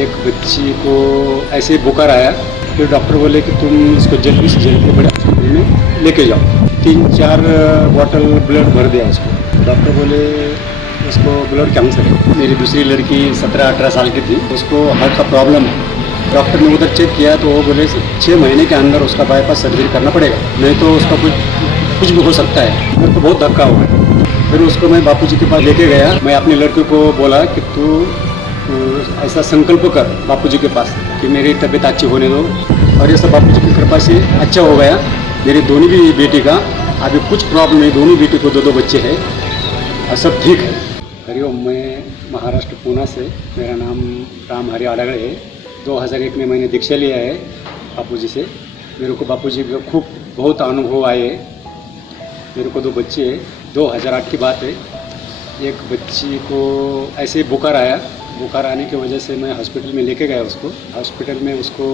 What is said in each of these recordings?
एक बच्ची को ऐसे ही बुखार आया, फिर डॉक्टर बोले कि तुम इसको जल्दी से जल्दी बड़े हॉस्पिटल में लेके जाओ। 3-4 बॉटल ब्लड भर दिया उसको। डॉक्टर बोले उसको ब्लड कैंसर है। मेरी दूसरी लड़की 17-18 साल की थी, उसको हार्ट का प्रॉब्लम है। डॉक्टर ने उधर चेक किया तो वो बोले 6 महीने के अंदर उसका बाईपास सर्जरी करना पड़ेगा, नहीं तो उसका कुछ भी हो सकता है। मेरे को बहुत धक्का हुआ। फिर उसको मैं बापूजी के पास लेके गया। मैं अपने लड़के को बोला कि तू ऐसा संकल्प कर बापूजी के पास कि मेरी तबीयत अच्छी होने दो, और ये सब बापूजी की कृपा से अच्छा हो गया। मेरी दोनों भी बेटी का अभी कुछ प्रॉब्लम नहीं, दोनों बेटी को 2-2 बच्चे हैं और सब ठीक है। हरिओम, मैं महाराष्ट्र पूना से, मेरा नाम राम हरि आड़गड़े है। 2001 में मैंने दीक्षा लिया है बापूजी से। मेरे को बापूजी का खूब बहुत अनुभव आए। मेरे को 2 बच्चे हैं। 2008 की बात है। एक बच्ची को ऐसे ही बुखार आया, बुखार आने की वजह से मैं हॉस्पिटल में लेके गया उसको। हॉस्पिटल में उसको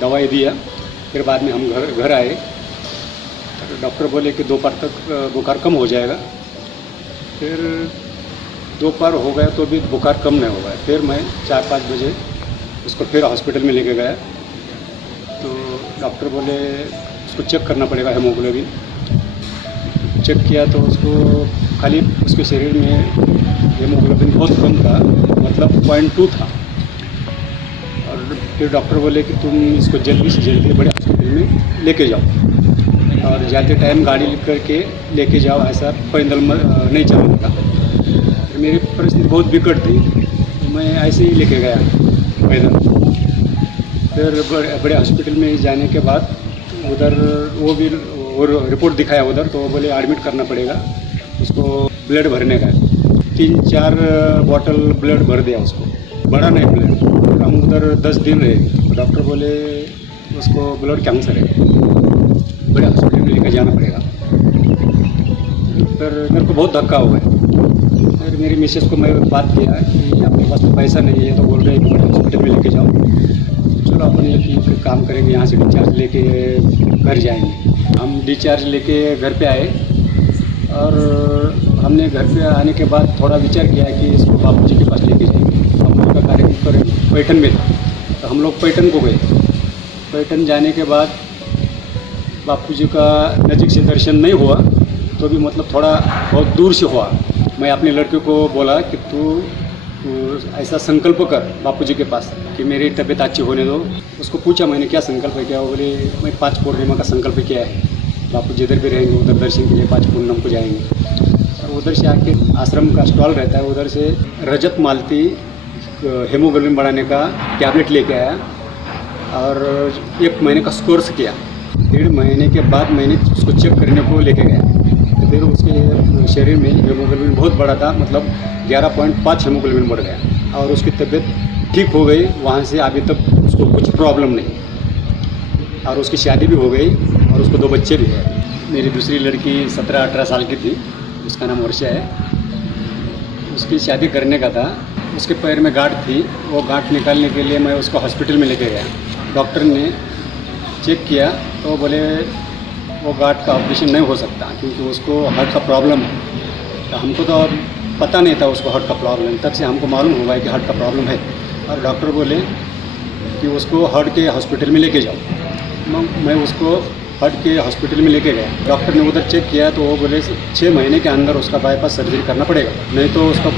दवाई दिया, फिर बाद में हम घर आए। तो डॉक्टर बोले कि दोपहर तक बुखार कम हो जाएगा। फिर दोपहर हो गया तो भी बुखार कम नहीं हुआ। फिर मैं 4-5 बजे उसको फिर हॉस्पिटल में लेके गया। तो डॉक्टर बोले उसको चेक करना पड़ेगा हेमोग्लोबिन। चेक किया तो उसको खाली उसके शरीर में हेमोग्लोबिन बहुत कम था, मतलब 0.2 था। और फिर डॉक्टर बोले कि तुम इसको जल्दी से जल्दी बड़े हॉस्पिटल में लेके जाओ, और जाते टाइम गाड़ी करके लेके जाओ, ऐसा पैदल नहीं चलना था। मेरी परिस्थिति बहुत विकट थी, तो मैं ऐसे ही लेके गया पैदल। फिर बड़े हॉस्पिटल में जाने के बाद उधर वो भी और रिपोर्ट दिखाया उधर, तो वो बोले एडमिट करना पड़ेगा, उसको ब्लड भरने का है। 3-4 बॉटल ब्लड भर दिया उसको, बड़ा नहीं ब्लड। हम उधर 10 दिन रहे। डॉक्टर बोले उसको ब्लड कैंसर है, बड़े हॉस्पिटल में लेकर जाना पड़ेगा। फिर मेरे को बहुत धक्का हुआ। फिर मेरी मिसेस को मैं बात किया कि अपने पास तो पैसा नहीं है, तो बोल रहे हैं कि बड़े हॉस्पिटल में लेके जाओ। चलो अपन एक काम करेंगे, यहाँ से डिस्चार्ज लेके घर जाएंगे। हम डिस्चार्ज लेके घर पे आए, और हमने घर पे आने के बाद थोड़ा विचार किया कि इसको बापूजी के पास लेके जाएंगे। हम लोग का कार्यक्रम पैठन में था, तो हम लोग पैठन को गए। पैठन जाने के बाद बापूजी का नज़दीक से दर्शन नहीं हुआ, तो भी मतलब थोड़ा बहुत दूर से हुआ। मैं अपने लड़के को बोला कि तू ऐसा संकल्प कर बापूजी के पास कि मेरी तबीयत अच्छी होने दो। उसको पूछा मैंने क्या संकल्प है, क्या? वो बोले मैं 5 पूर्णिमा का संकल्प किया है, बापूजी इधर भी रहेंगे, उधर दर्शन के लिए 5 पूर्णिमा को जाएंगे। और उधर से आके आश्रम का स्टॉल रहता है, उधर से रजत मालती हेमोग्लोबिन बढ़ाने का टैबलेट लेके आया, और 1 महीने का कोर्स किया। 1.5 महीने के बाद मैंने उसको चेक करने को लेके गया। फिर उसके शरीर में हेमोग्लोबिन बहुत बड़ा था, मतलब 11.5 हेमोग्लोबिन बढ़ गया, और उसकी तबीयत ठीक हो गई। वहाँ से अभी तक उसको कुछ प्रॉब्लम नहीं, और उसकी शादी भी हो गई, और उसको 2 बच्चे भी हैं। मेरी दूसरी लड़की 17-18 साल की थी, उसका नाम वर्षा है। उसकी शादी करने का था। उसके पैर में गांठ थी, वो गांठ निकालने के लिए मैं उसको हॉस्पिटल में लेके गया। डॉक्टर ने चेक किया तो बोले वो गांठ का ऑपरेशन नहीं हो सकता, क्योंकि उसको हार्ट का प्रॉब्लम है। तो हमको तो पता नहीं था उसको हार्ट का प्रॉब्लम, तब से हमको मालूम हुआ कि हार्ट का प्रॉब्लम है। और डॉक्टर बोले कि उसको हार्ट के हॉस्पिटल में लेके जाओ। मैं उसको हार्ट के हॉस्पिटल में लेके गया। डॉक्टर ने उधर चेक किया तो वो बोले 6 महीने के अंदर उसका बाईपास सर्जरी करना पड़ेगा, नहीं तो उसका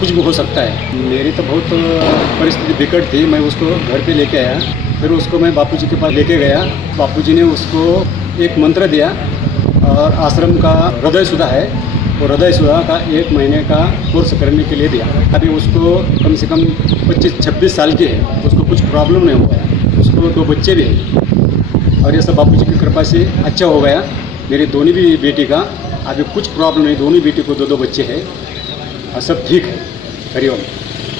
कुछ भी हो सकता है। मेरी तो बहुत परिस्थिति विकट थी। मैं उसको घर पे लेके आया, फिर उसको मैं बापूजी के पास लेके गया। बापूजी ने उसको एक मंत्र दिया, और आश्रम का हृदय सुधा है, वो हृदय सुधा का 1 महीने का कोर्स करने के लिए दिया। अभी उसको कम से कम 25-26 साल की है, उसको कुछ प्रॉब्लम नहीं हुआ है। उसको 2 बच्चे भी हैं, और ये सब बापूजी की कृपा से अच्छा हो गया। मेरी दोनों भी बेटी का अभी कुछ प्रॉब्लम नहीं, दोनों बेटी को 2-2 बच्चे हैं, और सब ठीक है। हरिओम।